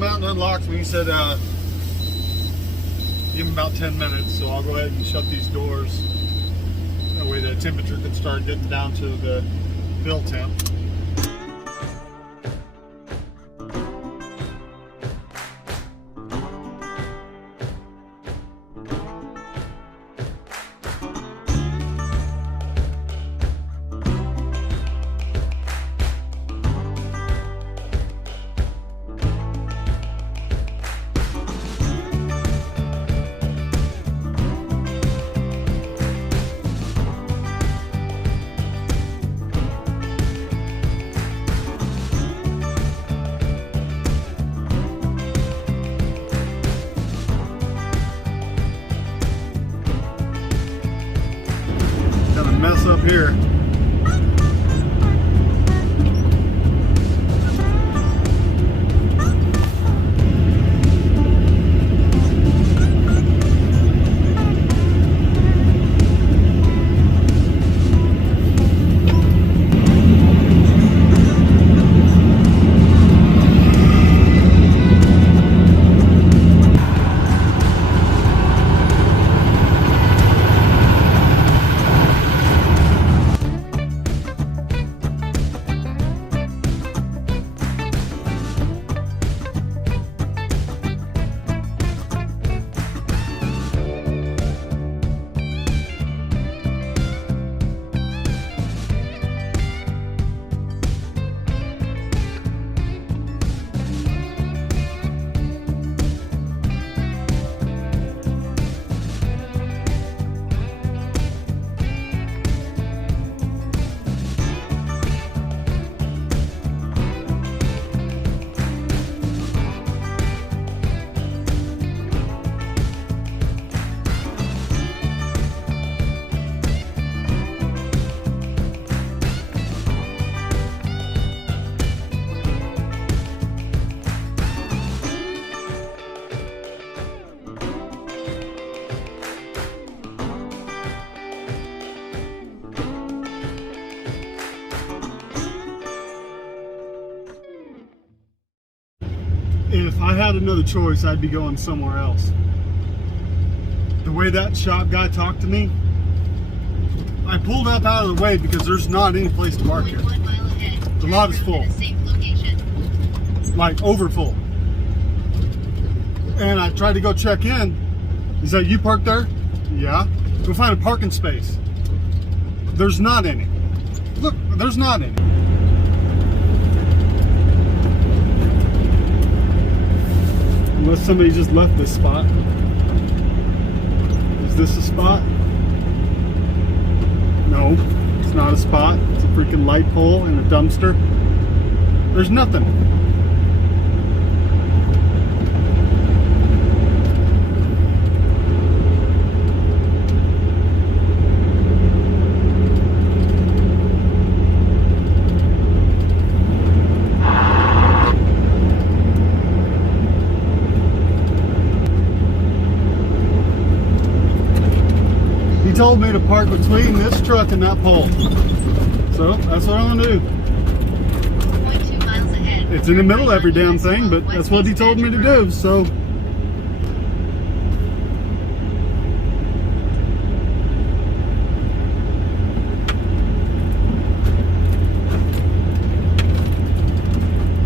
come out and unlock me. He said give him about 10 minutes, so I'll go ahead and shut these doors. That way the temperature can start getting down to the fill temp. Mess up here. If I had another choice, I'd be going somewhere else. The way that shop guy talked to me, I pulled up out of the way because there's not any place to park here. The lot is full. Like over full. And I tried to go check in. He's like, you parked there? Yeah. Go find a parking space. There's not any. Look, there's not any. Unless somebody just left this spot. Is this a spot? No, it's not a spot. It's a freaking light pole and a dumpster. There's nothing. He told me to park between this truck and that pole. So that's what I'm gonna do. 0.2 miles ahead. It's in the middle of every damn thing, but that's what he told me to do, so.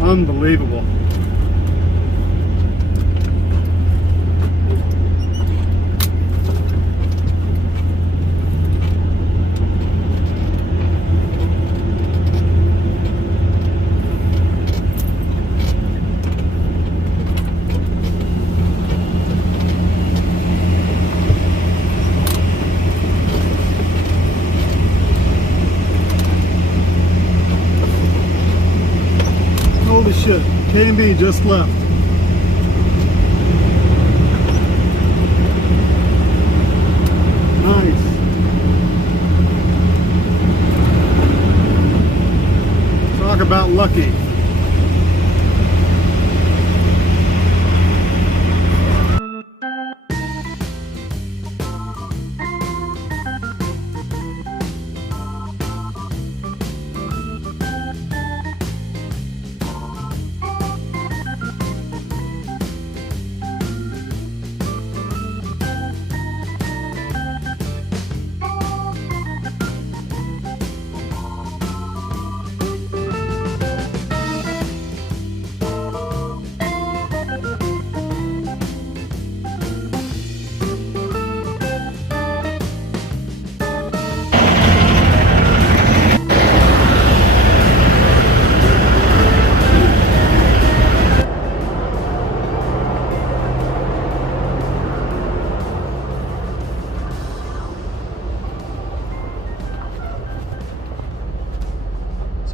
Unbelievable. Holy shit, K&B just left. Nice. Talk about lucky.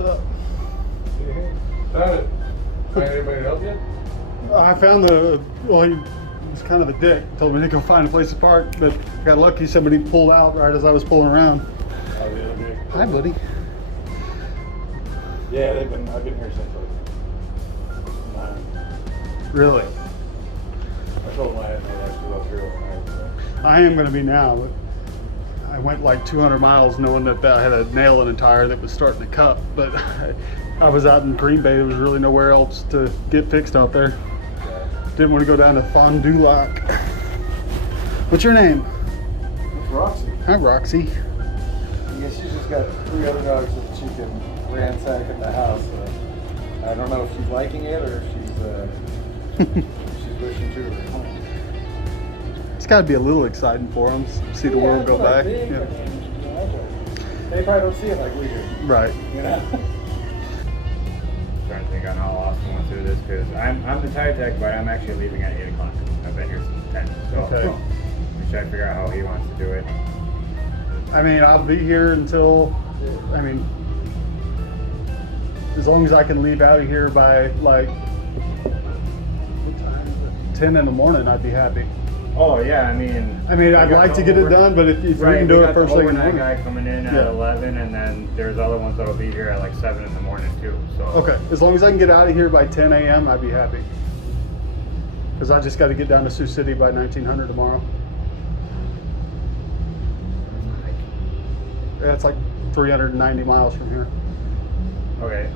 What's up? Found it. Find anybody to help you? I found well, he was kind of a dick. Told me to go find a place to park, but got lucky. Somebody pulled out right as I was pulling around. Oh, the other day. Hi, buddy. Yeah, I've been here since like 9. Really? I told my wife to go up here overnight. So. I am going to be now. But I went like 200 miles knowing that I had a nail in a tire that was starting to cut, but I was out in Green Bay. There was really nowhere else to get fixed out there. Yeah. Didn't want to go down to Fond du Lac. What's your name? It's Roxy. Hi, Roxy. Yeah, she's just got 3 other dogs that she can ransack in the house. I don't know if she's liking it or if she's wishing she was at home. It's got to be a little exciting for them. See the world go back. Yeah. Yeah. They probably don't see it like we do. Right. You know? Trying to think on how often we'll do this because I'm the tire tech, but I'm actually leaving at 8 o'clock. I've been here since 10, so Okay. I'm trying to figure out how he wants to do it. I mean, I'll be here until, I mean, as long as I can leave out of here by like, what time is it? 10 in the morning, I'd be happy. Oh yeah, I mean, I'd like to get it done, but if you can do it first thing in the overnight morning. guy coming in at Yeah. 11, and then there's other ones that'll be here at like 7 in the morning too. So Okay, as long as I can get out of here by 10 a.m., I'd be happy. Because I just got to get down to Sioux City by 1900 tomorrow. Yeah, it's like 390 miles from here. Okay,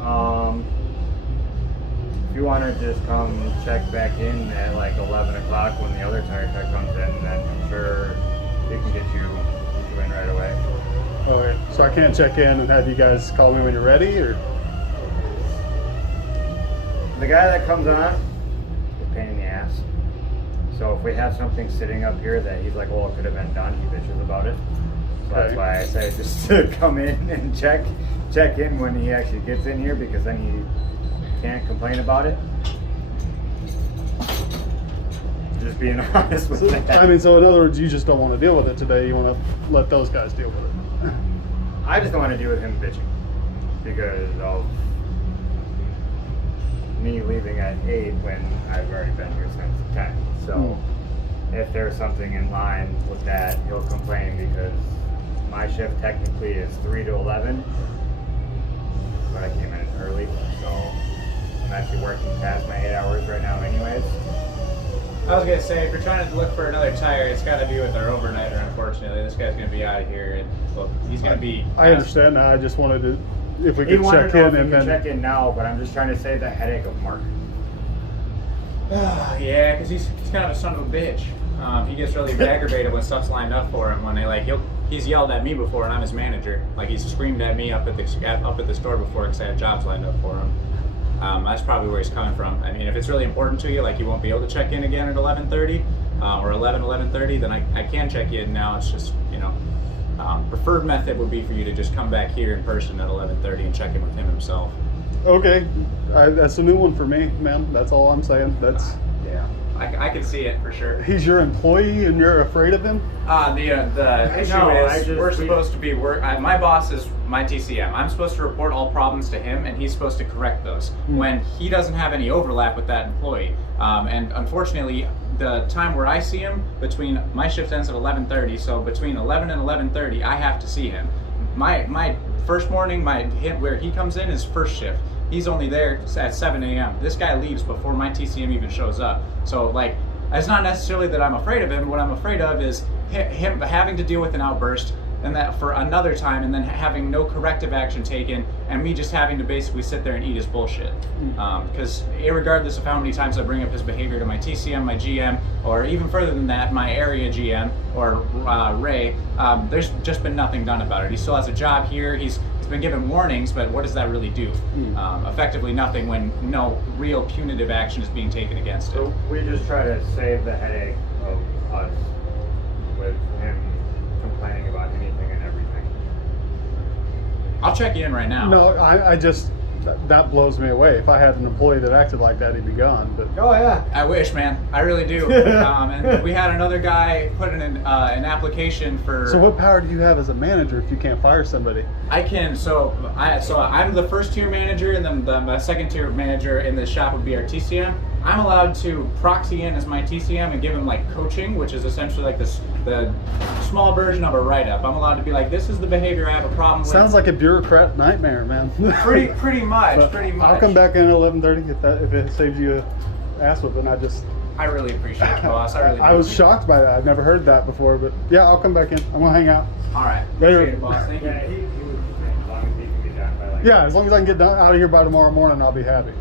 if you want to just come check back in at like 11 o'clock when the other tire tech comes in, then I'm sure he can get you in right away. Okay, so I can't check in and have you guys call me when you're ready, or? The guy that comes on is a pain in the ass. So if we have something sitting up here that he's like, well, it could have been done, he bitches about it. So that's Okay. why I say just to come in and check in when he actually gets in here, because then he can't complain about it. Just being honest with that. I mean, so in other words, you just don't want to deal with it today. You want to let those guys deal with it. I just don't want to deal with him bitching because of me leaving at 8 when I've already been here since 10. So if there's something in line with that, he'll complain because my shift technically is 3 to 11, but I came in early, so I'm actually working past my 8 hours right now anyways. I was gonna say, if you're trying to look for another tire, it's got to be with our overnighter. Unfortunately, this guy's gonna be out of here, and well, he's gonna be. I understand that. I just wanted to, if we He could wanted check to know in if and he could then. check in now, but I'm just trying to save the headache of Mark. Yeah, because he's kind of a son of a bitch. He gets really aggravated when stuff's lined up for him. When they like, he's yelled at me before, and I'm his manager. Like he's screamed at me up at the store before because I had jobs lined up for him. That's probably where he's coming from. I mean, if it's really important to you, like you won't be able to check in again at 11:30 or 11:30, then I can check you in now. It's just, preferred method would be for you to just come back here in person at 11:30 and check in with him himself. Okay, that's a new one for me, man. That's all I'm saying. That's Yeah, I can see it for sure. he's your employee and you're afraid of him. The issue No, is we're supposed to be my boss is my TCM. I'm supposed to report all problems to him, and he's supposed to correct those when he doesn't have any overlap with that employee. And unfortunately, the time where I see him between my shift ends at 11:30, so between 11 and 11:30, I have to see him. My first morning, where he comes in is first shift. He's only there at 7 a.m. This guy leaves before my TCM even shows up. So like, it's not necessarily that I'm afraid of him. What I'm afraid of is him having to deal with an outburst, and that for another time, and then having no corrective action taken, and me just having to basically sit there and eat his bullshit. Because regardless of how many times I bring up his behavior to my TCM, my GM, or even further than that, my area GM or Ray, there's just been nothing done about it. He still has a job here. He's been given warnings, but what does that really do? Effectively nothing when no real punitive action is being taken against it. So we just try to save the headache of us with him complaining about anything and everything. I'll check you in right now. No, I just that blows me away. If I had an employee that acted like that, he'd be gone. But Oh yeah. I wish, man. I really do. And we had another guy put in an application for. so what power do you have as a manager if you can't fire somebody? I can. So I'm the first tier manager, and then the second tier manager in the shop would be our TCM. I'm allowed to proxy in as my TCM and give him like coaching, which is essentially like the small version of a write-up. I'm allowed to be like, this is the behavior I have a problem with. Sounds like a bureaucrat nightmare, man. pretty much. But Pretty much. I'll come back in at 11:30 if it saves you a ass whipping. I really appreciate you, boss. I really do. I was shocked by that. I've never heard that before, but yeah, I'll come back in. I'm gonna hang out. All right. Later. Appreciate it, boss. Thank you. Yeah, he was as long as he can be done by like. Yeah, as long as I can get out of here by tomorrow morning, I'll be happy.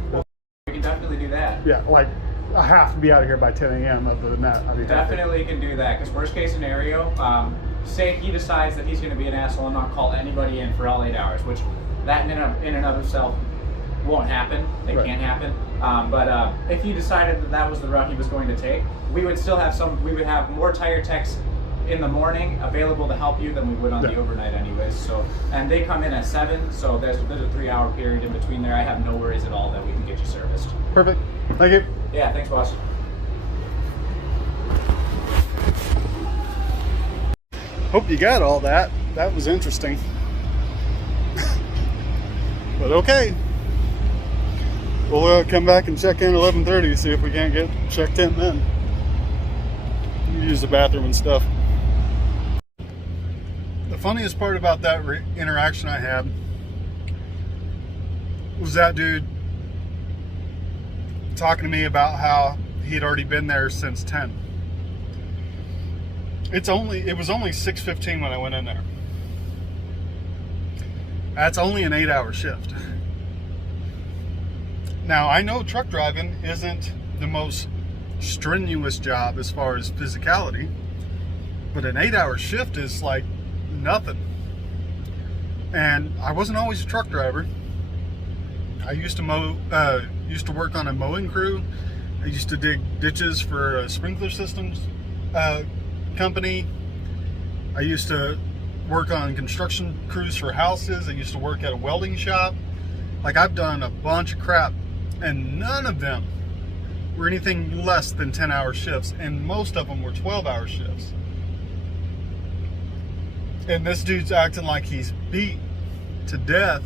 We can definitely do that. Yeah, like I have to be out of here by 10 a.m. Other than that, I'll be happy. Definitely can do that, because worst case scenario, say he decides that he's going to be an asshole and not call anybody in for all 8 hours, which that in and of itself won't happen. It Right. can't happen. But if he decided that was the route he was going to take, we would still have we would have more tire techs in the morning available to help you than we would on the Yeah. overnight anyways. So, and they come in at 7, so there's a 3-hour period in between there. I have no worries at all that we can get you serviced. Perfect. Thank you. Yeah, thanks, boss. Hope you got all that. That was interesting. But okay. We'll come back and check in at 11:30, see if we can't get checked in then. Use the bathroom and stuff. The funniest part about that interaction I had was that dude talking to me about how he'd already been there since 10. It was only 6:15 when I went in there. That's only an 8-hour shift. Now, I know truck driving isn't the most strenuous job as far as physicality, but an 8-hour shift is like nothing. And I wasn't always a truck driver. I used to work on a mowing crew. I used to dig ditches for a sprinkler systems company. I used to work on construction crews for houses. I used to work at a welding shop. Like, I've done a bunch of crap, and none of them were anything less than 10-hour shifts, and most of them were 12-hour shifts. And this dude's acting like he's beat to death,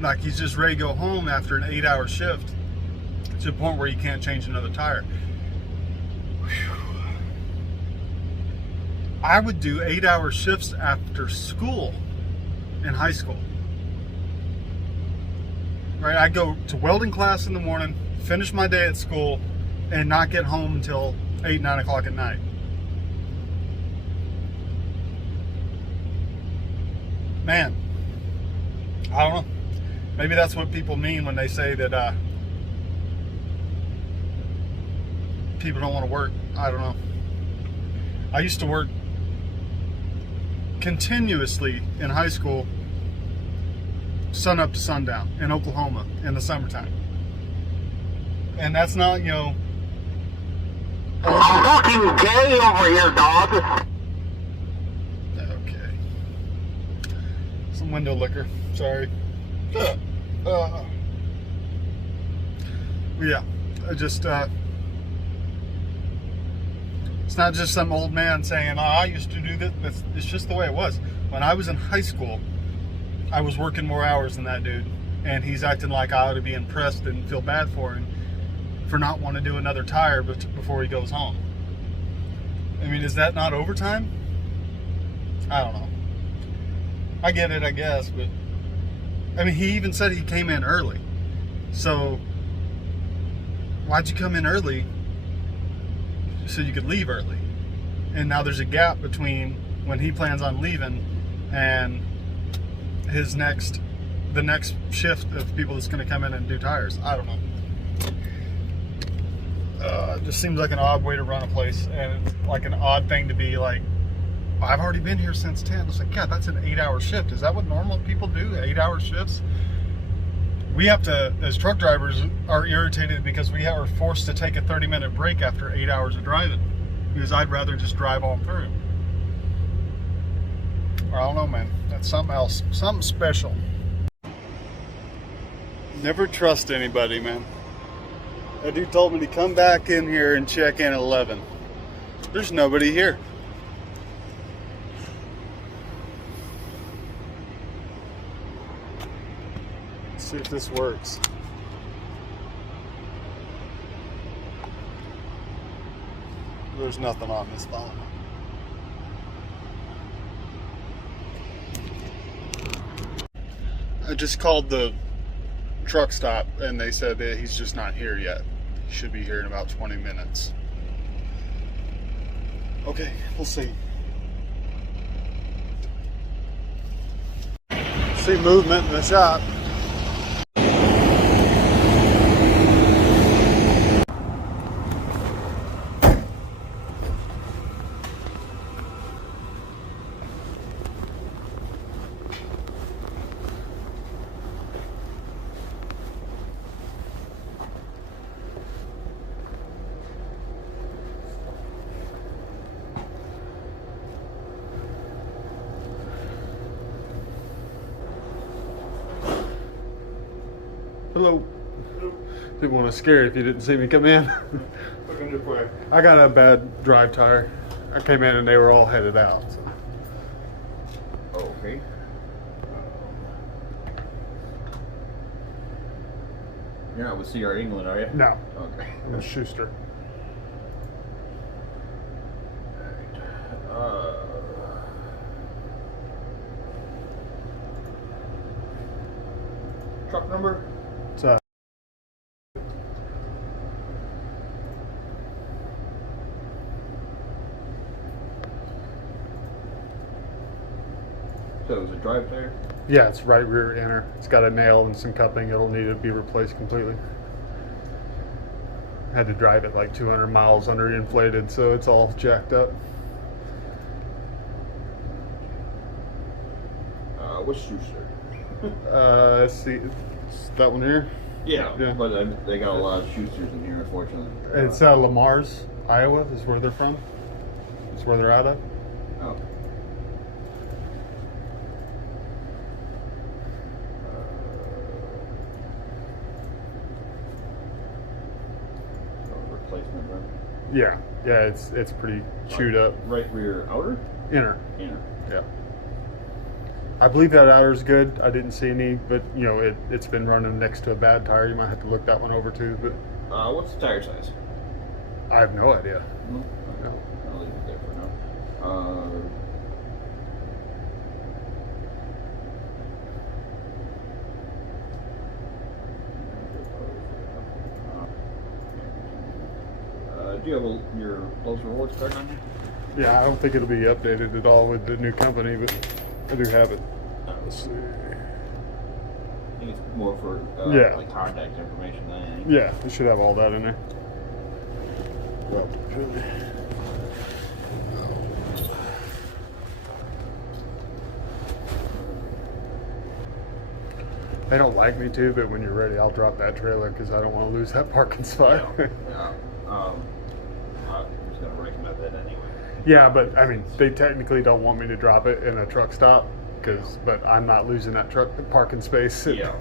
like he's just ready to go home after an 8-hour shift, to the point where he can't change another tire. Whew. I would do 8-hour shifts after school in high school. Right, I'd go to welding class in the morning, finish my day at school, and not get home until 8, 9 o'clock at night. Man, I don't know. Maybe that's what people mean when they say that people don't want to work. I don't know. I used to work continuously in high school, sun up to sundown in Oklahoma in the summertime. And that's not, you know... fucking gay over here, dog. Okay. Some window liquor. Sorry. Yeah, I just, it's not just some old man saying, oh, I used to do this. It's just the way it was. When I was in high school, I was working more hours than that dude. And he's acting like I ought to be impressed and feel bad for him for not wanting to do another tire before he goes home. I mean, is that not overtime? I don't know. I get it, I guess, but I mean, he even said he came in early. So why'd you come in early so you could leave early? And now there's a gap between when he plans on leaving and the next shift of people that's going to come in and do tires. I don't know. It just seems like an odd way to run a place, and it's like an odd thing to be like, I've already been here since 10. It's like, yeah, that's an 8-hour shift. Is that what normal people do, 8-hour shifts? We have to, as truck drivers, are irritated because we are forced to take a 30-minute break after 8 hours of driving, because I'd rather just drive on through. Or I don't know, man. That's something else. Something special. Never trust anybody, man. That dude told me to come back in here and check in at 11. There's nobody here. Let's see if this works. There's nothing on this phone. I just called the truck stop and they said that he's just not here yet. He should be here in about 20 minutes. Okay, we'll see. See movement in the shop. Hello. Didn't want to scare you if you didn't see me come in. Looking your way. I got a bad drive tire. I came in and they were all headed out. So. Okay. You're not with CR England, are you? No, Okay. I'm a Schuster. Truck number? It's So it was a drive tire? yeah, it's right rear inner. It's got a nail and some cupping. It'll need to be replaced completely. Had to drive it like 200 miles under inflated, so it's all jacked up. Which Schuster? Let's see, it's that one here. Yeah, Yeah. but they got a lot of Schusters in here, unfortunately. It's Lamar's, Iowa, is where they're from. It's where they're out of. Oh. Replacement then? Yeah, yeah, it's pretty chewed up. Right rear outer? Inner, Inner. yeah. I believe that outer's good. I didn't see any, but you know, it's been running next to a bad tire. You might have to look that one over too, but What's the tire size? I have no idea. No? Okay. I'll leave it there for now. Do you have your Lowe's Rewards card on you? Yeah, I don't think it'll be updated at all with the new company, but I do have it. Let's see. I think it's more for Yeah. like contact information than anything. Yeah, it should have all that in there. Well, they don't like me to, but when you're ready, I'll drop that trailer because I don't want to lose that parking spot. Yeah. I'm just gonna recommend that anyway. Yeah, but I mean, they technically don't want me to drop it in a truck stop, but I'm not losing that truck parking space at Yeah.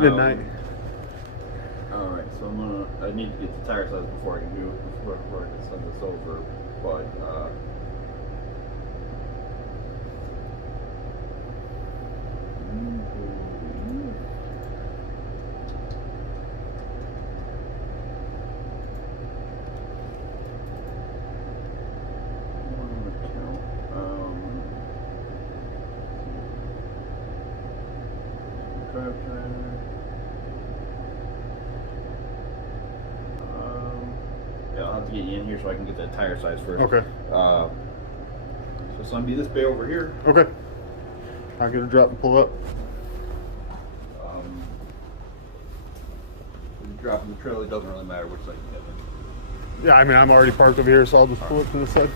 midnight. All right, so I need to get the tire size before I can do it, before I can send this over. But yeah, I'll have to get you in here so I can get that tire size first. Okay. So it's gonna be this bay over here. Okay. I'll get a drop and pull up. When you drop in the trailer, it doesn't really matter which side you get in. Yeah, I mean, I'm already parked over here, so I'll just pull up to the side.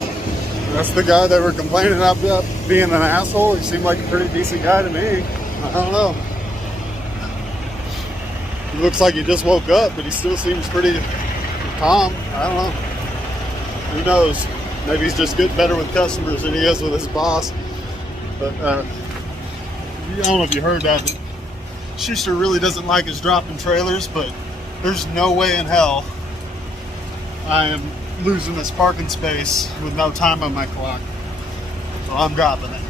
That's the guy that were complaining about being an asshole. He seemed like a pretty decent guy to me. I don't know. He looks like he just woke up, but he still seems pretty calm. I don't know. Who knows? Maybe he's just getting better with customers than he is with his boss. But I don't know if you heard that. But Schuster really doesn't like us dropping trailers, but there's no way in hell I am losing this parking space with no time on my clock. So I'm dropping it.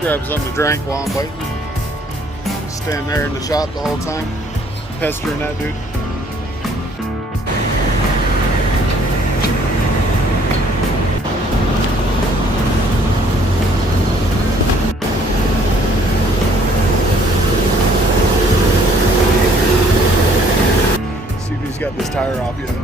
Grab something to drink while I'm waiting. Stand there in the shop the whole time, pestering that dude. See if he's got this tire off yet.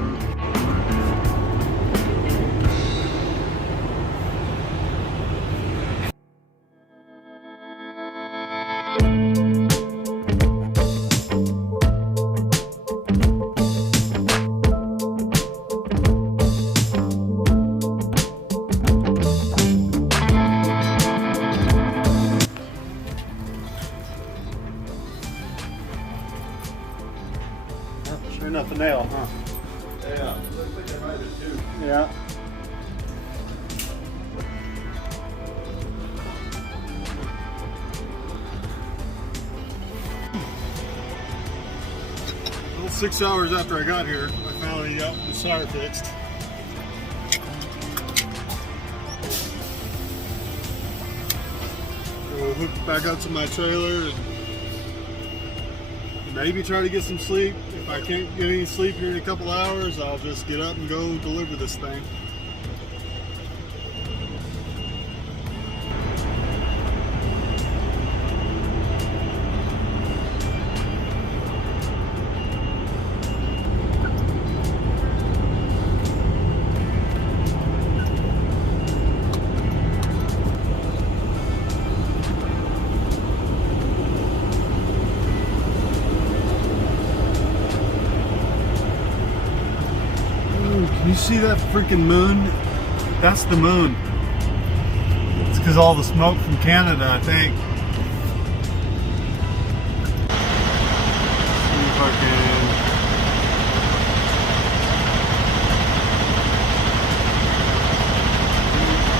Sure enough, a nail, huh? Yeah, looks like I might have too. Yeah. Well, 6 hours after I got here, I finally got the tire fixed. We'll hook back up to my trailer and maybe try to get some sleep. If I can't get any sleep here in a couple hours, I'll just get up and go deliver this thing. Can you see that freaking moon? That's the moon. It's because all the smoke from Canada, I think. See if I can.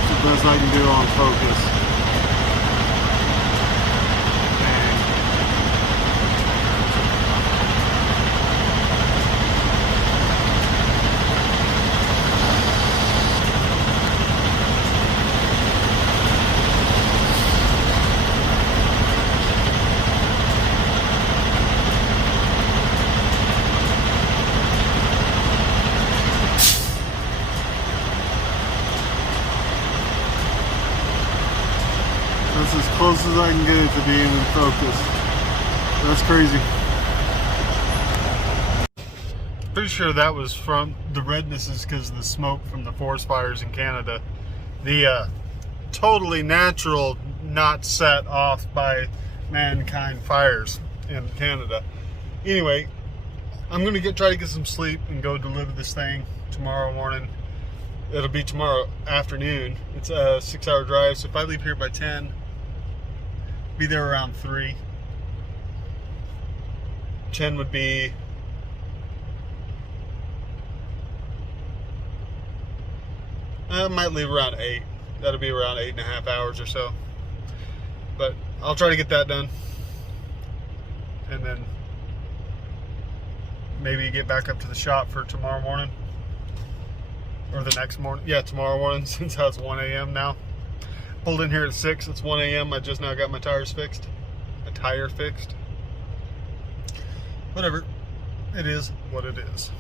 It's the best I can do on focus. That's as close as I can get it to being in focus. That's crazy. Pretty sure that was from the redness is because of the smoke from the forest fires in Canada. The totally natural, not set off by mankind fires in Canada. Anyway, I'm gonna try to get some sleep and go deliver this thing tomorrow morning. It'll be tomorrow afternoon. It's a 6-hour drive, so if I leave here by 10, be there around 3. 10 would be I might leave around 8. That'll be around 8.5 hours or so. But I'll try to get that done. And then maybe get back up to the shop for tomorrow morning. Or the next morning. Yeah, tomorrow morning, since it's 1 a.m. now. Pulled in here at 6. It's 1 a.m. I just now got my tires fixed. A tire fixed. Whatever. It is what it is.